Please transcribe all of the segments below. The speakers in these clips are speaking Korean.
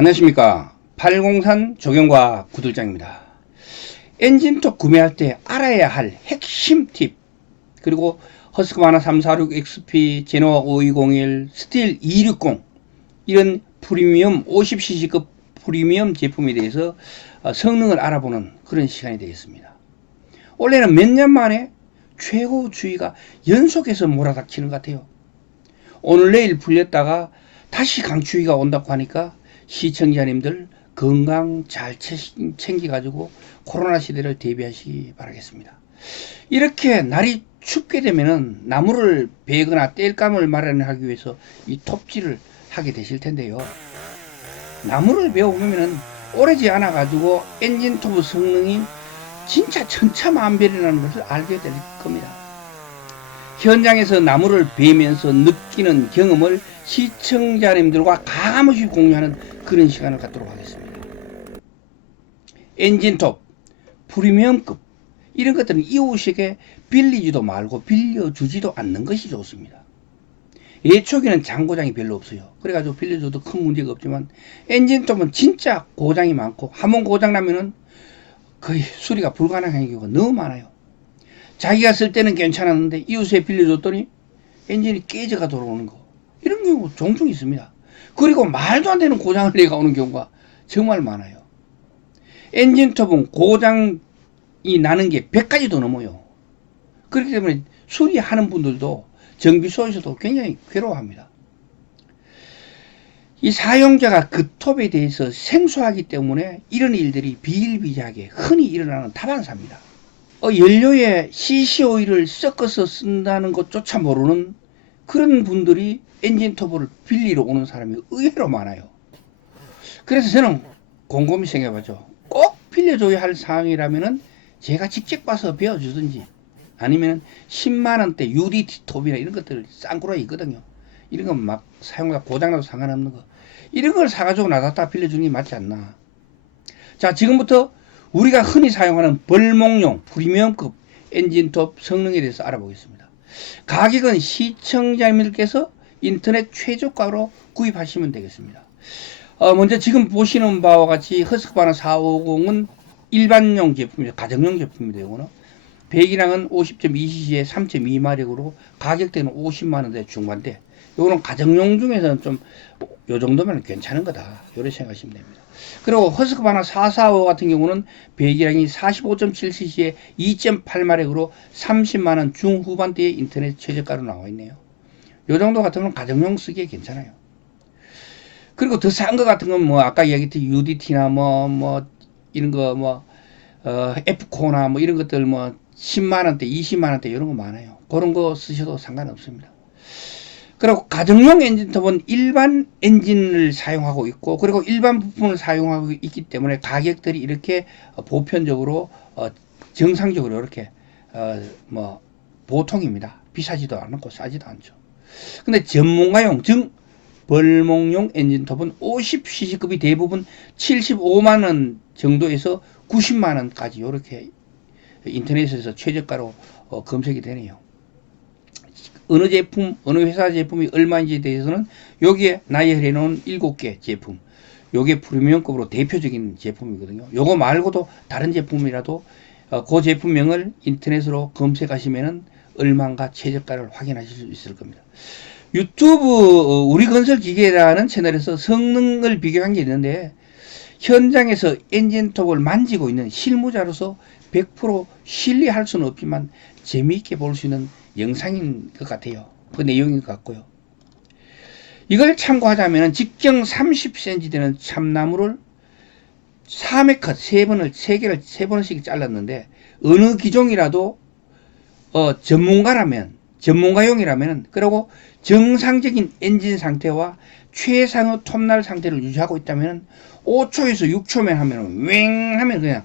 안녕하십니까. 803 조경과 구들장입니다. 엔진톱 구매할 때 알아야 할 핵심 팁, 그리고 허스크바나 346XP, 제노아 5201, 스틸 260 이런 프리미엄 50cc급 프리미엄 제품에 대해서 성능을 알아보는 그런 시간이 되겠습니다. 원래는 몇 년 만에 최고 주의가 연속해서 몰아닥치는 것 같아요. 오늘 내일 풀렸다가 다시 강추위가 온다고 하니까 시청자님들 건강 잘 챙겨가지고 코로나 시대를 대비하시기 바라겠습니다. 이렇게 날이 춥게 되면은 나무를 베거나 땔감을 마련하기 위해서 이 톱질을 하게 되실 텐데요. 나무를 베어보면은 오래지 않아 가지고 엔진 톱의 성능이 진짜 천차만별이라는 것을 알게 될 겁니다. 현장에서 나무를 베면서 느끼는 경험을 시청자님들과 가감없이 공유하는 그런 시간을 갖도록 하겠습니다. 엔진톱, 프리미엄급 이런 것들은 이웃에게 빌리지도 말고 빌려주지도 않는 것이 좋습니다. 예초기는 장고장이 별로 없어요. 그래가지고 빌려줘도 큰 문제가 없지만 엔진톱은 진짜 고장이 많고 한번 고장나면은 거의 수리가 불가능한 경우가 너무 많아요. 자기가 쓸 때는 괜찮았는데 이웃에 빌려줬더니 엔진이 깨져가 돌아오는 거, 이런 경우 종종 있습니다. 그리고 말도 안 되는 고장을 내가 오는 경우가 정말 많아요. 엔진톱은 고장이 나는 게 100가지도 넘어요. 그렇기 때문에 수리하는 분들도 정비소에서도 굉장히 괴로워합니다. 이 사용자가 그 톱에 대해서 생소하기 때문에 이런 일들이 비일비재하게 흔히 일어나는 다반사입니다. 연료에 CC 오일을 섞어서 쓴다는 것조차 모르는 그런 분들이 엔진톱을 빌리러 오는 사람이 의외로 많아요. 그래서 저는 곰곰이 생각해봤죠. 꼭 빌려줘야 할 상황이라면은 제가 직접 가서 배워주든지, 아니면 10만원대 UDT 톱이나 이런 것들 싼꾸라기 있거든요. 이런 건 막 사용하다 고장나도 상관없는 거, 이런 걸 사가지고 놔뒀다 빌려주는 게 맞지 않나. 자, 지금부터 우리가 흔히 사용하는 벌목용 프리미엄급 엔진톱 성능에 대해서 알아보겠습니다. 가격은 시청자님들께서 인터넷 최저가로 구입하시면 되겠습니다. 먼저 지금 보시는 바와 같이 허스크바나 450은 일반용 제품이죠. 가정용 제품입니다. 이거는 배기량은 50.2cc에 3.2마력으로 가격대는 50만원대 중반대. 이거는 가정용 중에서는 좀 요 정도면 괜찮은 거다, 이렇게 생각하시면 됩니다. 그리고 허스크바나 445 같은 경우는 배기량이 45.7cc에 2.8마력으로 30만원 중후반대의 인터넷 최저가로 나와 있네요. 요 정도 같으면 가정용 쓰기에 괜찮아요. 그리고 더 싼 거 같은 건 뭐 아까 얘기했던 UDT나 뭐 이런 거 F코나 뭐 이런 것들 뭐 10만원대 20만원대 이런 거 많아요. 그런 거 쓰셔도 상관없습니다. 그리고 가정용 엔진톱은 일반 엔진을 사용하고 있고, 그리고 일반 부품을 사용하고 있기 때문에 가격들이 이렇게 보편적으로 정상적으로 이렇게 뭐 보통입니다. 비싸지도 않고 싸지도 않죠. 근데 전문가용, 즉 벌목용 엔진톱은 50cc급이 대부분 75만원 정도에서 90만원까지 이렇게 인터넷에서 최저가로 검색이 되네요. 어느 제품, 어느 회사 제품이 얼마인지에 대해서는 여기에 나열해 놓은 7개 제품, 요게 프리미엄급으로 대표적인 제품이거든요. 요거 말고도 다른 제품이라도 그 제품명을 인터넷으로 검색하시면은 얼마인가 최저가를 확인하실 수 있을 겁니다. 유튜브 우리건설기계라는 채널에서 성능을 비교한 게 있는데, 현장에서 엔진톱을 만지고 있는 실무자로서 100% 신뢰할 수는 없지만 재미있게 볼 수 있는 영상인 것 같아요. 그 내용인 것 같고요. 이걸 참고하자면 직경 30cm 되는 참나무를 3회 컷 3개를 3번씩 잘랐는데, 어느 기종이라도 전문가용이라면, 그리고 정상적인 엔진 상태와 최상의 톱날 상태를 유지하고 있다면 5초에서 6초면 하면 웽 하면 그냥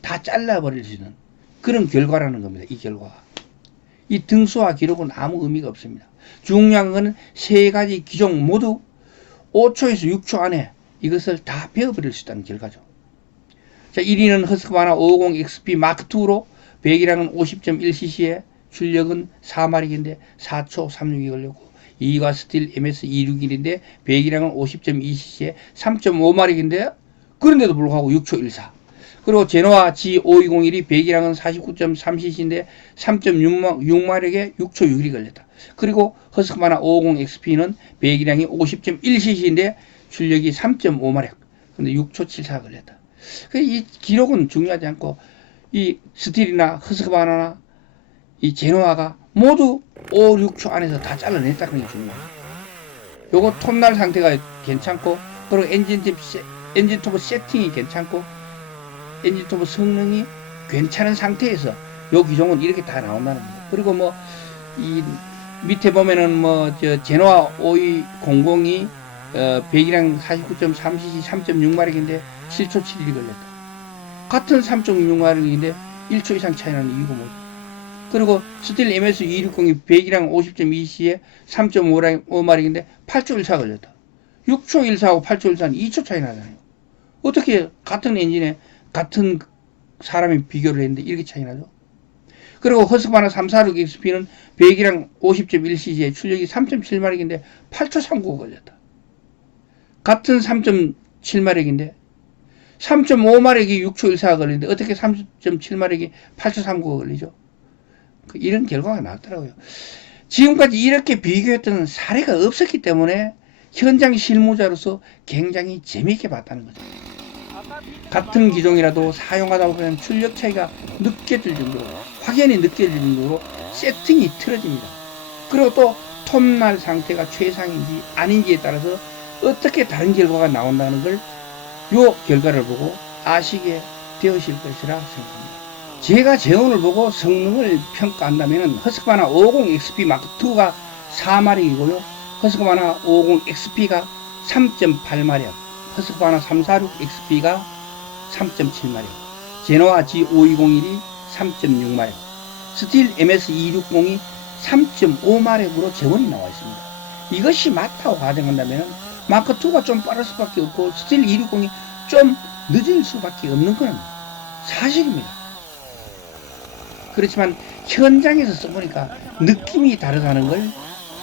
다 잘라버릴 수 있는 그런 결과라는 겁니다. 이 결과가. 이 등수와 기록은 아무 의미가 없습니다. 중요한 것은 세 가지 기종 모두 5초에서 6초 안에 이것을 다 베어버릴 수 있다는 결과죠. 자, 1위는 허스크바나 550XP 마크2로 배기량은 50.1cc에 출력은 4마력인데 4초 36이 걸렸고, 2가 스틸 MS261인데 배기량은 50.2cc에 3.5마력인데 그런데도 불구하고 6초 14. 그리고 제노아 G5201이 배기량은 49.3cc인데 3.6마력에 6초 6일이 걸렸다. 그리고 허스크바나 550XP는 배기량이 50.1cc인데 출력이 3.5마력. 근데 6초 74가 걸렸다. 이 기록은 중요하지 않고 이 스틸이나 허스크바나나 이 제노아가 모두 5, 6초 안에서 다 잘라냈다는 게 중요해요. 요거 톱날 상태가 괜찮고 그리고 엔진톱 세팅이 괜찮고 엔진톱 성능이 괜찮은 상태에서 요 기종은 이렇게 다 나온다는 거예요. 그리고 뭐 이 밑에 보면은 뭐 저 제노아 5200이 배기량 49.3cc 3.6마력인데 7초 7일이 걸렸다. 같은 3.6마력인데 1초 이상 차이 나는 이유가 뭐죠? 그리고 스틸 MS260이 배기량 50.2cc에 3.5마력인데 8초 1차 걸렸다. 6초 1사하고 8초 1사는 2초 차이 나잖아요. 어떻게 같은 엔진에 같은 사람이 비교를 했는데 이렇게 차이 나죠? 그리고 허스크바나 346XP는 배기량 50.1cc에 출력이 3.7마력인데 8초 39가 걸렸다. 같은 3.7마력인데 3.5마력이 6초 1사가 걸리는데 어떻게 3.7마력이 8초 39가 걸리죠? 이런 결과가 나왔더라고요. 지금까지 이렇게 비교했던 사례가 없었기 때문에 현장 실무자로서 굉장히 재미있게 봤다는 거죠. 같은 기종이라도 사용하다 보면 출력 차이가 느껴질 정도로 확연히 느껴질 정도로 세팅이 틀어집니다. 그리고 또 톱날 상태가 최상인지 아닌지에 따라서 어떻게 다른 결과가 나온다는 걸 요 결과를 보고 아시게 되으실 것이라 생각합니다. 제가 제온을 보고 성능을 평가한다면 허스크바나 550XP 마크2가 4마력이고요. 허스크바나 550XP가 3.8마력, 허스크바나 346XP가 3.7마력, 제노아 G5201이 3.6마력, 스틸 MS260이 3.5마력으로 재원이 나와 있습니다. 이것이 맞다고 가정한다면 마크2가 좀 빠를 수밖에 없고 스틸 260이 좀 늦을 수밖에 없는 건 사실입니다. 그렇지만 현장에서 써보니까 느낌이 다르다는 걸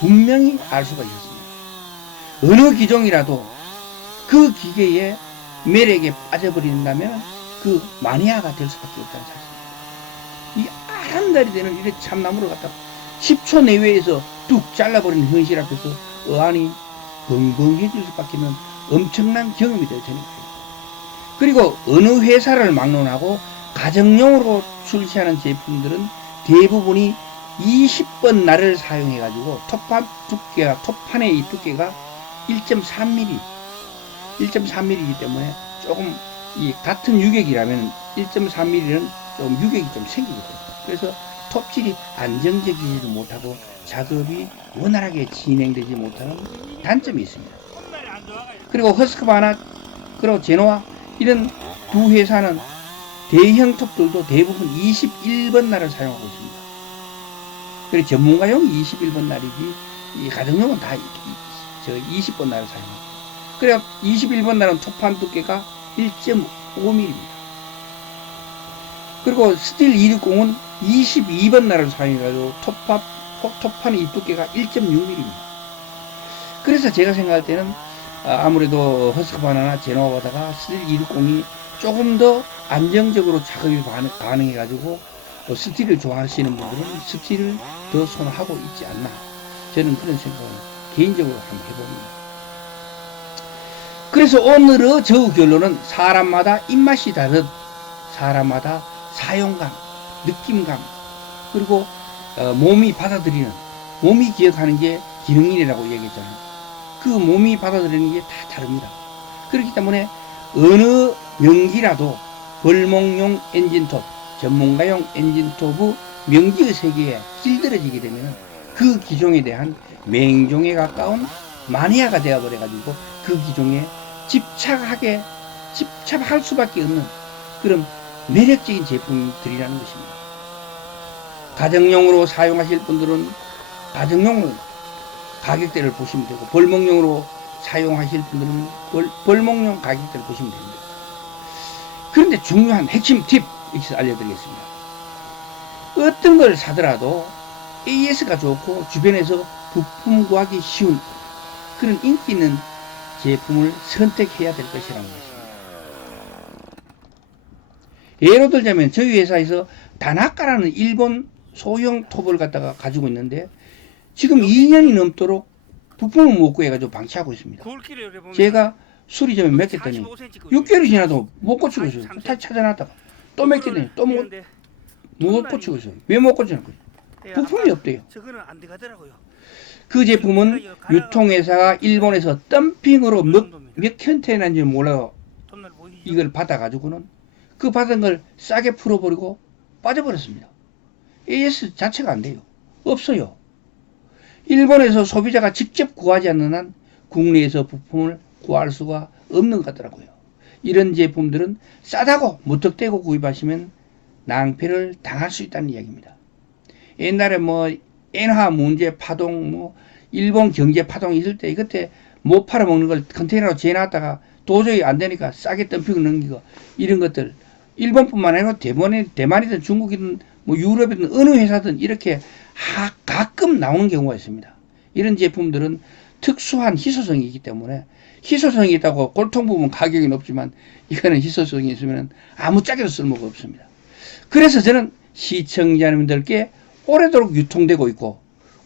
분명히 알 수가 있었습니다. 어느 기종이라도 그 기계의 매력에 빠져버린다면 그 마니아가 될 수밖에 없다는 사실입니다. 이 아름다리 되는 이래 참나무를 갖다 10초 내외에서 뚝 잘라버리는 현실 앞에서 어안이 벙벙해질 수밖에 없는 엄청난 경험이 될 테니까요. 그리고 어느 회사를 막론하고 가정용으로 출시하는 제품들은 대부분이 20번 날을 사용해 가지고 톱판의 이 두께가 1.3mm이기 때문에 조금 이 같은 유격이라면 1.3mm는 좀 유격이 좀 생기거든요. 그래서 톱질이 안정적이지 못하고 작업이 원활하게 진행되지 못하는 단점이 있습니다. 그리고 허스크바나 그리고 제노아 이런 두 회사는 대형 톱들도 대부분 21번 날을 사용하고 있습니다. 그리고 전문가용 21번 날이지 이 가정용은 다 20번 날을 사용합니다. 그래 21번 날은 톱판 두께가 1.5mm입니다. 그리고 스틸 260은 22번 날을 사용해가지고 톱판의 이 두께가 1.6mm입니다. 그래서 제가 생각할 때는 아무래도 허스크바나나 제노아보다가 스틸 260이 조금 더 안정적으로 작업이 가능해가지고 스틸을 좋아하시는 분들은 스틸을 더 선호하고 있지 않나, 저는 그런 생각을 개인적으로 한번 해봅니다. 그래서 오늘의 저 결론은 사람마다 입맛이 다른, 사람마다 사용감, 느낌감, 그리고 몸이 받아들이는, 몸이 기억하는 게 기능이라고 얘기했잖아요. 그 몸이 받아들이는 게 다 다릅니다. 그렇기 때문에 어느 명기라도 벌목용 엔진톱, 전문가용 엔진톱의 명기의 세계에 길들여지게 되면 그 기종에 대한 맹종에 가까운 마니아가 되어버려가지고 그 기종에 집착할 수밖에 없는 그런 매력적인 제품들이라는 것입니다. 가정용으로 사용하실 분들은 가정용으로 가격대를 보시면 되고, 벌목용으로 사용하실 분들은 벌목용 가격대를 보시면 됩니다. 그런데 중요한 핵심 팁 이렇게 알려드리겠습니다. 어떤 걸 사더라도 AS가 좋고 주변에서 부품 구하기 쉬운 그런 인기 있는 제품을 선택해야 될 것이라는 것입니다. 예로 들자면 저희 회사에서 다나카라는 일본 소형 톱을 갖다가 가지고 있는데 지금 2년이 넘도록 부품을 못 구해가지고 방치하고 있습니다. 제가 수리점에 맡겼더니 6개월이 지나도 못 고치고 있어요. 다시 찾아놨다가 또 맡겼더니 또 못 고치고 있어요. 왜 못 고치는 거예요? 부품이 없대요. 그 제품은 유통회사가 일본에서 덤핑으로 몇 컨테이너인지 몰라도 이걸 받아가지고는 그 받은 걸 싸게 풀어버리고 빠져버렸습니다. AS 자체가 안 돼요. 없어요. 일본에서 소비자가 직접 구하지 않는 한 국내에서 부품을 구할 수가 없는 것 같더라고요. 이런 제품들은 싸다고 무턱대고 구입하시면 낭패를 당할 수 있다는 이야기입니다. 옛날에 엔화 문제 파동 일본 경제 파동이 있을 때 그때 못 팔아먹는 걸 컨테이너로 재놨다가 도저히 안 되니까 싸게 덤핑을 넘기고 이런 것들 일본뿐만 아니라 대만이든 중국이든 유럽이든 어느 회사든 이렇게 가끔 나오는 경우가 있습니다. 이런 제품들은 특수한 희소성이 있기 때문에 희소성이 있다고 골통 부분 가격이 높지만 이거는 희소성이 있으면 아무짝에도 쓸모가 없습니다. 그래서 저는 시청자님들께 오래도록 유통되고 있고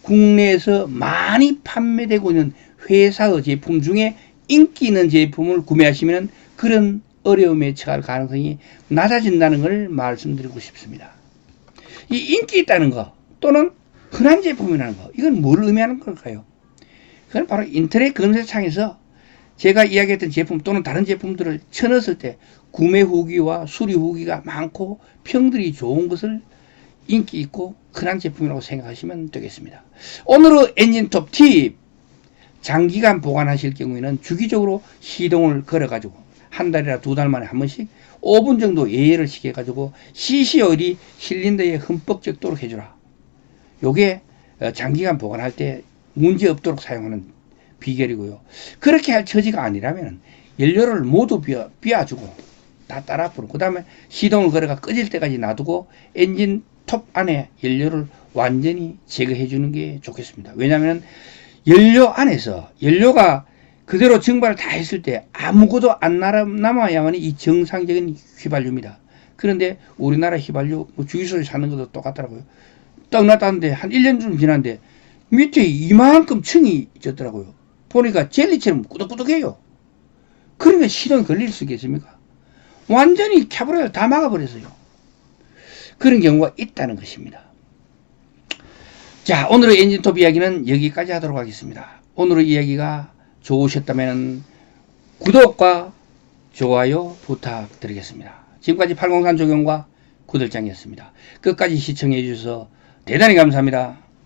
국내에서 많이 판매되고 있는 회사의 제품 중에 인기 있는 제품을 구매하시면 그런 어려움에 처할 가능성이 낮아진다는 걸 말씀드리고 싶습니다. 이 인기 있다는 거 또는 흔한 제품이라는 거 이건 뭘 의미하는 걸까요? 그건 바로 인터넷 검색창에서 제가 이야기했던 제품 또는 다른 제품들을 쳐넣었을 때 구매 후기와 수리 후기가 많고 평들이 좋은 것을 인기 있고 흔한 제품이라고 생각하시면 되겠습니다. 오늘의 엔진톱 팁! 장기간 보관하실 경우에는 주기적으로 시동을 걸어가지고 한 달이나 두 달 만에 한 번씩 5분 정도 예열을 시켜가지고 CC오일이 실린더에 흠뻑 적도록 해주라. 요게 장기간 보관할 때 문제 없도록 사용하는 비결이고요. 그렇게 할 처지가 아니라면 연료를 모두 비워주고 다 따라 부르고 그 다음에 시동을 걸어가 꺼질 때까지 놔두고 엔진 톱 안에 연료를 완전히 제거해 주는 게 좋겠습니다. 왜냐하면 연료 안에서 연료가 그대로 증발을 다 했을 때 아무것도 안 남아야만이 이 정상적인 휘발유입니다. 그런데 우리나라 휘발유 주유소에 사는 것도 똑같더라고요. 딱 놨다는데 한 1년 좀 지났는데 밑에 이만큼 층이 졌더라고요. 보니까 젤리처럼 꾸덕꾸덕해요. 그러니까 시동이 걸릴 수 있겠습니까? 완전히 캬브라를 다 막아버렸어요. 그런 경우가 있다는 것입니다. 자, 오늘의 엔진톱 이야기는 여기까지 하도록 하겠습니다. 오늘의 이야기가 좋으셨다면 구독과 좋아요 부탁드리겠습니다. 지금까지 803 조경과 구들장이었습니다. 끝까지 시청해 주셔서 대단히 감사합니다.